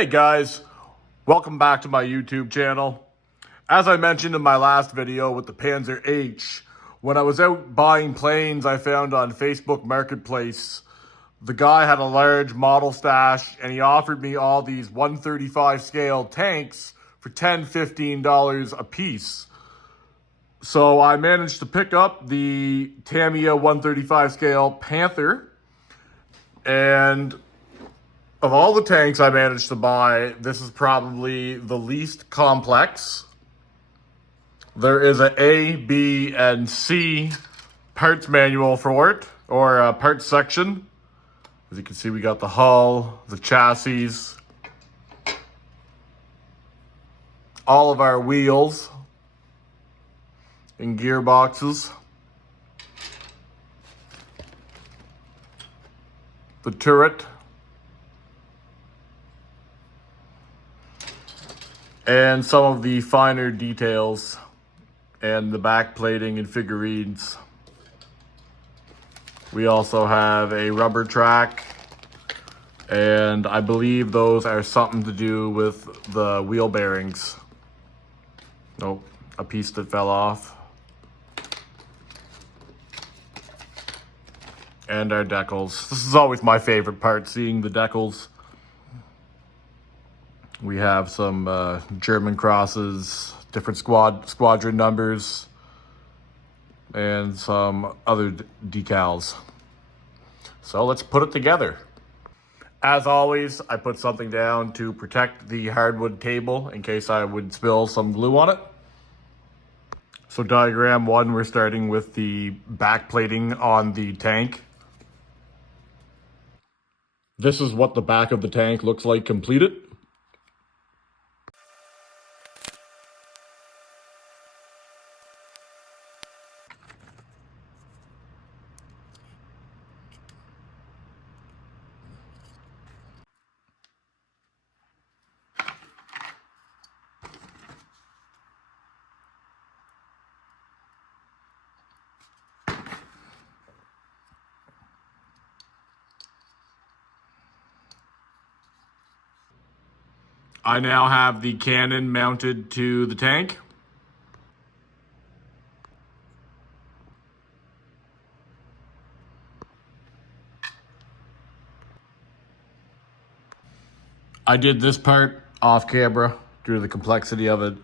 Hey guys, welcome back to my YouTube channel. As I mentioned in my last video with the Panzer H, when I was out buying planes I found on Facebook Marketplace, the guy had a large model stash and he offered me all these 135 scale tanks for $10, $15 a piece. So I managed to pick up the Tamiya 135 scale Panther, and of all the tanks I managed to buy, this is probably the least complex. There is an A, B, and C parts manual for it, or a parts section. As you can see, we got the hull, the chassis, all of our wheels and gearboxes, the turret, and some of the finer details and the back plating and figurines. We also have a rubber track, and I believe those are something to do with the wheel bearings. Nope, a piece that fell off. And our decals. This is always my favorite part, seeing the decals. We have some German crosses, different squadron numbers, and some other decals. So let's put it together. As always, I put something down to protect the hardwood table in case I would spill some glue on it. So diagram 1, we're starting with the back plating on the tank. This is what the back of the tank looks like completed. I now have the cannon mounted to the tank. I did this part off camera due to the complexity of it,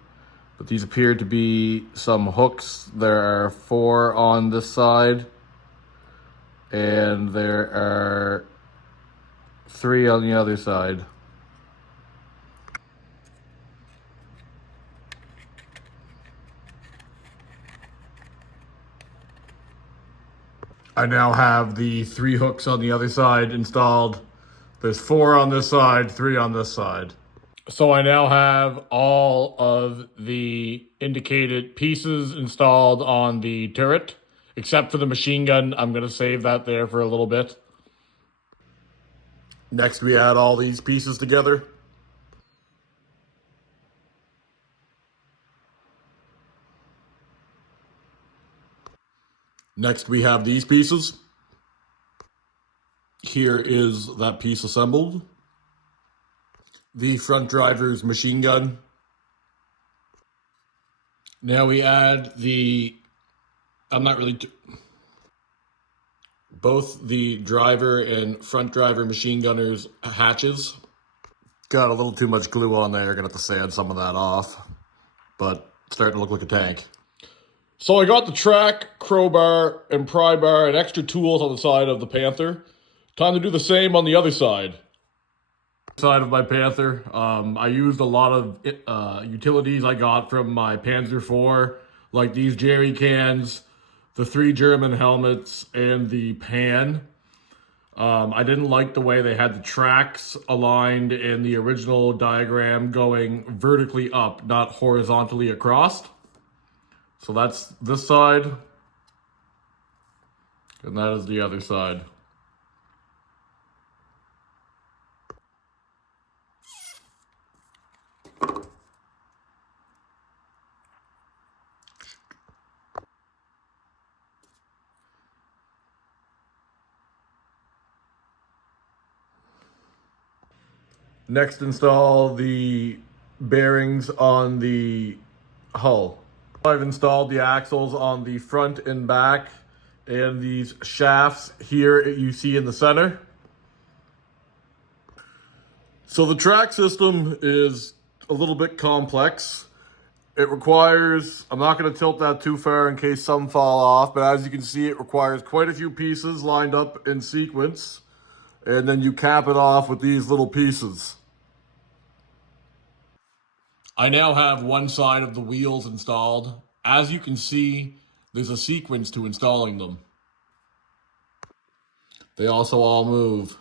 but these appear to be some hooks. There are 4 on this side, and there are 3 on the other side. I now have the 3 hooks on the other side installed. There's 4 on this side, 3 on this side. So I now have all of the indicated pieces installed on the turret, except for the machine gun. I'm going to save that there for a little bit. Next, we add all these pieces together. Next, we have these pieces. Here is that piece assembled. The front driver's machine gun. Now we add both the driver and front driver machine gunner's hatches. Got a little too much glue on there. Gonna have to sand some of that off, but it's starting to look like a tank. So I got the track, crowbar, and pry bar and extra tools on the side of the Panther. Time to do the same on the other side. Side of my Panther, I used a lot of utilities I got from my Pzkfw, like these jerry cans, the 3 German helmets, and the pan. I didn't like the way they had the tracks aligned in the original diagram going vertically up, not horizontally across. So that's this side, and that is the other side. Next, install the bearings on the hull. I've installed the axles on the front and back and these shafts here you see in the center. So the track system is a little bit complex. It requires, I'm not going to tilt that too far in case some fall off, but as you can see, it requires quite a few pieces lined up in sequence, and then you cap it off with these little pieces. I now have one side of the wheels installed. As you can see, there's a sequence to installing them. They also all move.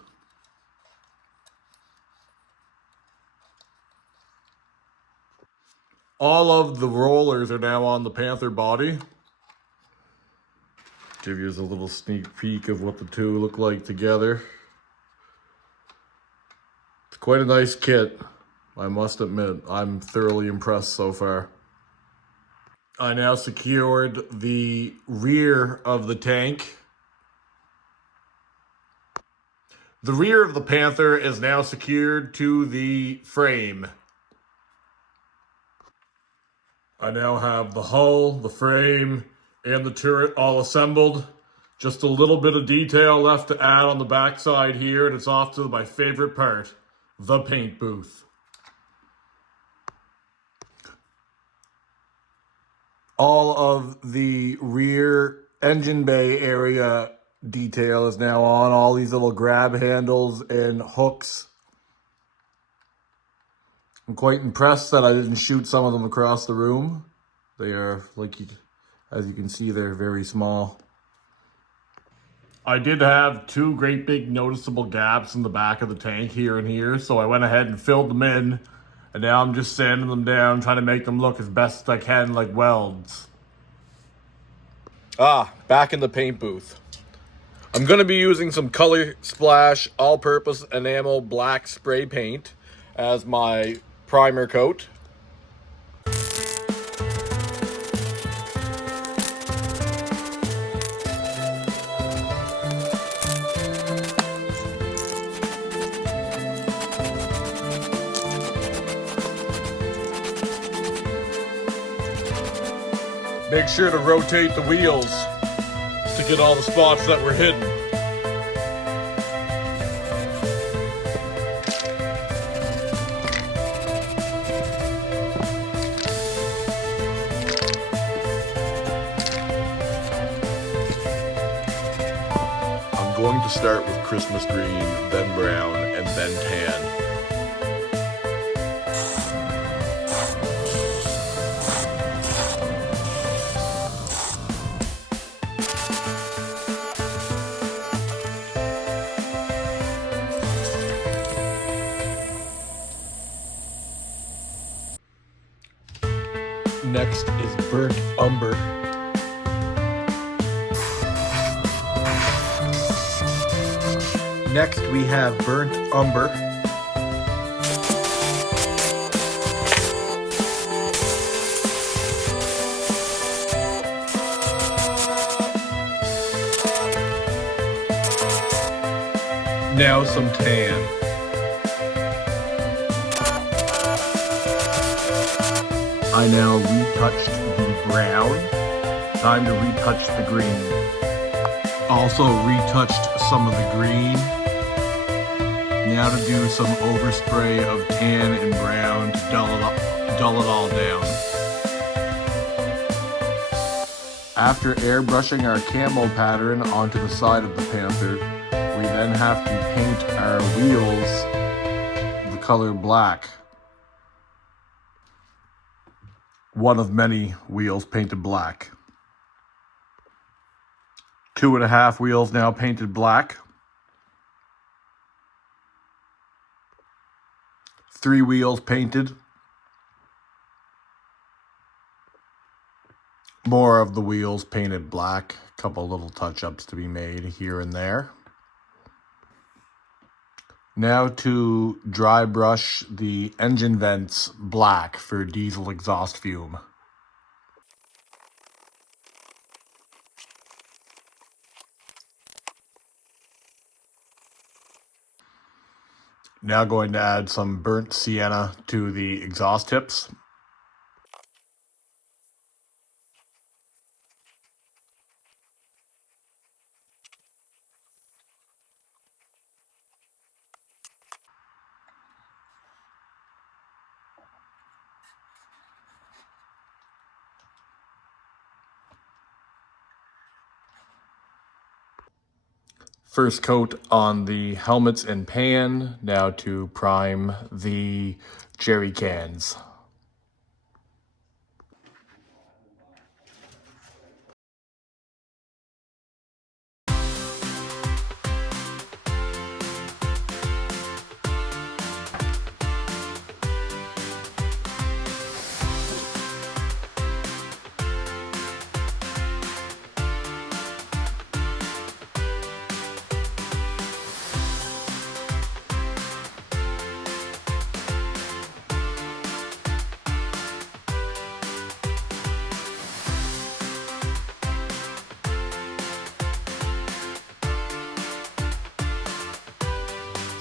All of the rollers are now on the Panther body. Give you a little sneak peek of what the two look like together. It's quite a nice kit, I must admit. I'm thoroughly impressed so far. I now secured the rear of the tank. The rear of the Panther is now secured to the frame. I now have the hull, the frame, and the turret all assembled. Just a little bit of detail left to add on the backside here, and it's off to my favorite part, the paint booth. All of the rear engine bay area detail is now on. All these little grab handles and hooks. I'm quite impressed that I didn't shoot some of them across the room. They are, as you can see, they're very small. I did have two great big noticeable gaps in the back of the tank here and here, so I went ahead and filled them in, and now I'm just sanding them down, trying to make them look as best I can like welds. Back in the paint booth. I'm going to be using some Color Splash all-purpose enamel black spray paint as my primer coat. Make sure to rotate the wheels to get all the spots that were hidden. I'm going to start with Christmas green, then brown, and then tan. Next is burnt umber. Next we have burnt umber. Now some tan. I now retouched the brown. Time to retouch the green. Also retouched some of the green. Now to do some overspray of tan and brown to dull it all down. After airbrushing our camo pattern onto the side of the Panther, we then have to paint our wheels the color black. One of many wheels painted black. 2.5 wheels now painted black. 3 wheels painted. More of the wheels painted black. A couple little touch-ups to be made here and there. Now to dry brush the engine vents black for diesel exhaust fume. Now going to add some burnt sienna to the exhaust tips. First coat on the helmets and pan, now to prime the jerry cans.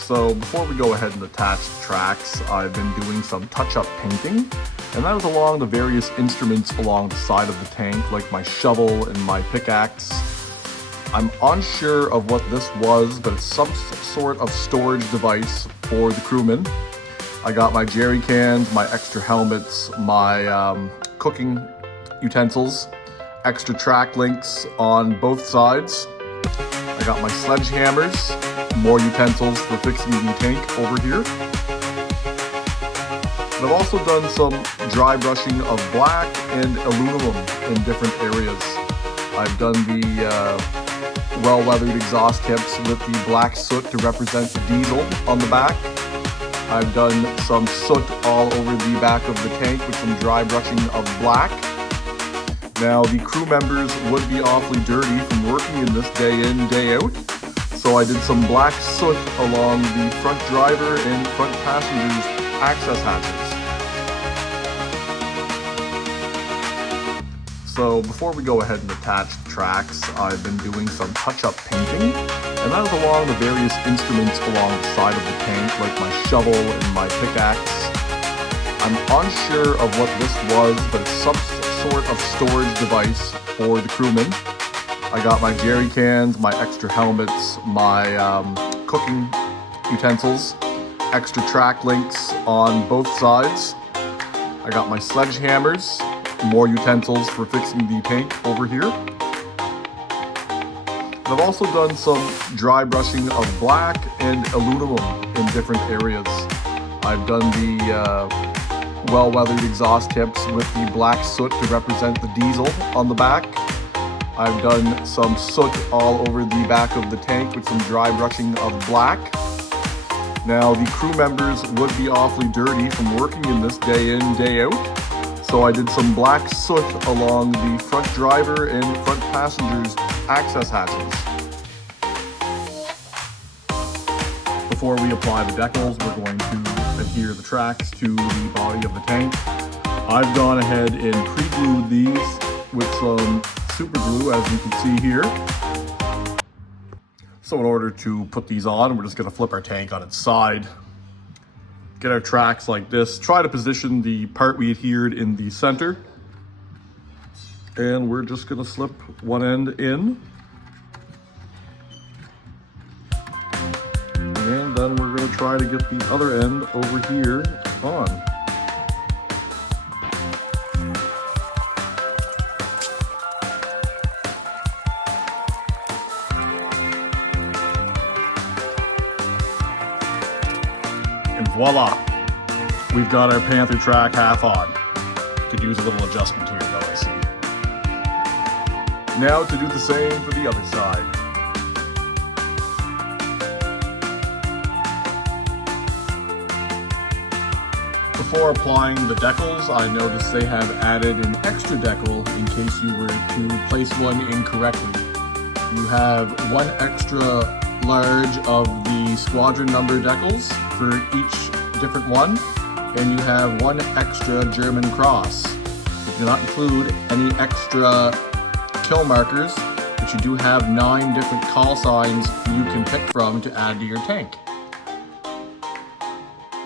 So before we go ahead and attach the tracks, I've been doing some touch-up painting, and that was along the various instruments along the side of the tank, like my shovel and my pickaxe. I'm unsure of what this was, but it's some sort of storage device for the crewmen. I got my jerry cans, my extra helmets, my cooking utensils, extra track links on both sides. I got my sledgehammers, more utensils for fixing the tank over here. And I've also done some dry brushing of black and aluminum in different areas. I've done the well-weathered exhaust tips with the black soot to represent the diesel on the back. I've done some soot all over the back of the tank with some dry brushing of black. Now, the crew members would be awfully dirty from working in this day in, day out. So I did some black soot along the front driver and front passengers' access hatches. So before we go ahead and attach the tracks, I've been doing some touch-up painting, and that was along the various instruments along the side of the tank, like my shovel and my pickaxe. I'm unsure of what this was, but it's some sort of storage device for the crewmen. I got my jerry cans, my extra helmets, my cooking utensils, extra track links on both sides. I got my sledgehammers, more utensils for fixing the tank over here. And I've also done some dry brushing of black and aluminum in different areas. I've done the well-weathered exhaust tips with the black soot to represent the diesel on the back. I've done some soot all over the back of the tank with some dry brushing of black. Now, the crew members would be awfully dirty from working in this day in, day out. So I did some black soot along the front driver and front passengers' access hatches. Before we apply the decals, we're going to adhere the tracks to the body of the tank. I've gone ahead and pre-glued these with some super glue, as you can see here. So in order to put these on, we're just going to flip our tank on its side, get our tracks like this, try to position the part we adhered in the center, and we're just going to slip one end in, and then we're going to try to get the other end over here on. And voila, we've got our Panther track half on. Could use a little adjustment here though, I see. Now to do the same for the other side. Before applying the decals, I noticed they have added an extra decal in case you were to place one incorrectly. You have one extra large of the squadron number decals for each different one, and you have one extra German cross. You do not include any extra kill markers, but you do have 9 different call signs you can pick from to add to your tank.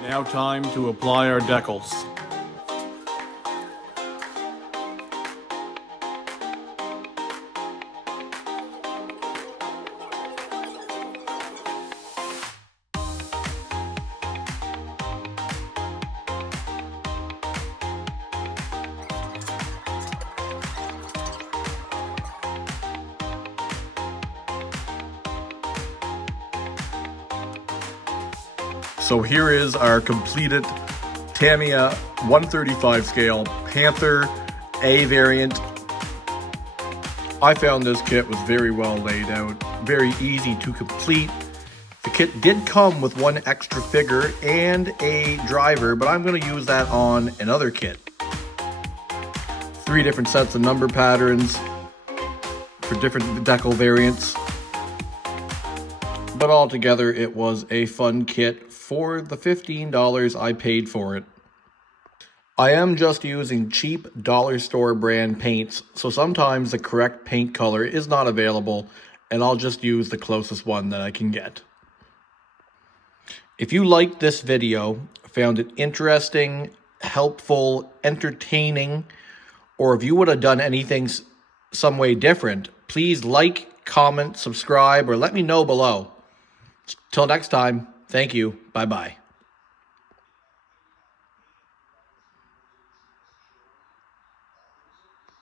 Now time to apply our decals. So here is our completed Tamiya 135 scale Panther A variant. I found this kit was very well laid out, very easy to complete. The kit did come with one extra figure and a driver, but I'm going to use that on another kit. 3 different sets of number patterns for different decal variants. But altogether, it was a fun kit for the $15 I paid for it. I am just using cheap dollar store brand paints, so sometimes the correct paint color is not available, and I'll just use the closest one that I can get. If you liked this video, found it interesting, helpful, entertaining, or if you would have done anything some way different, please like, comment, subscribe, or let me know below. Till next time, thank you. Bye-bye.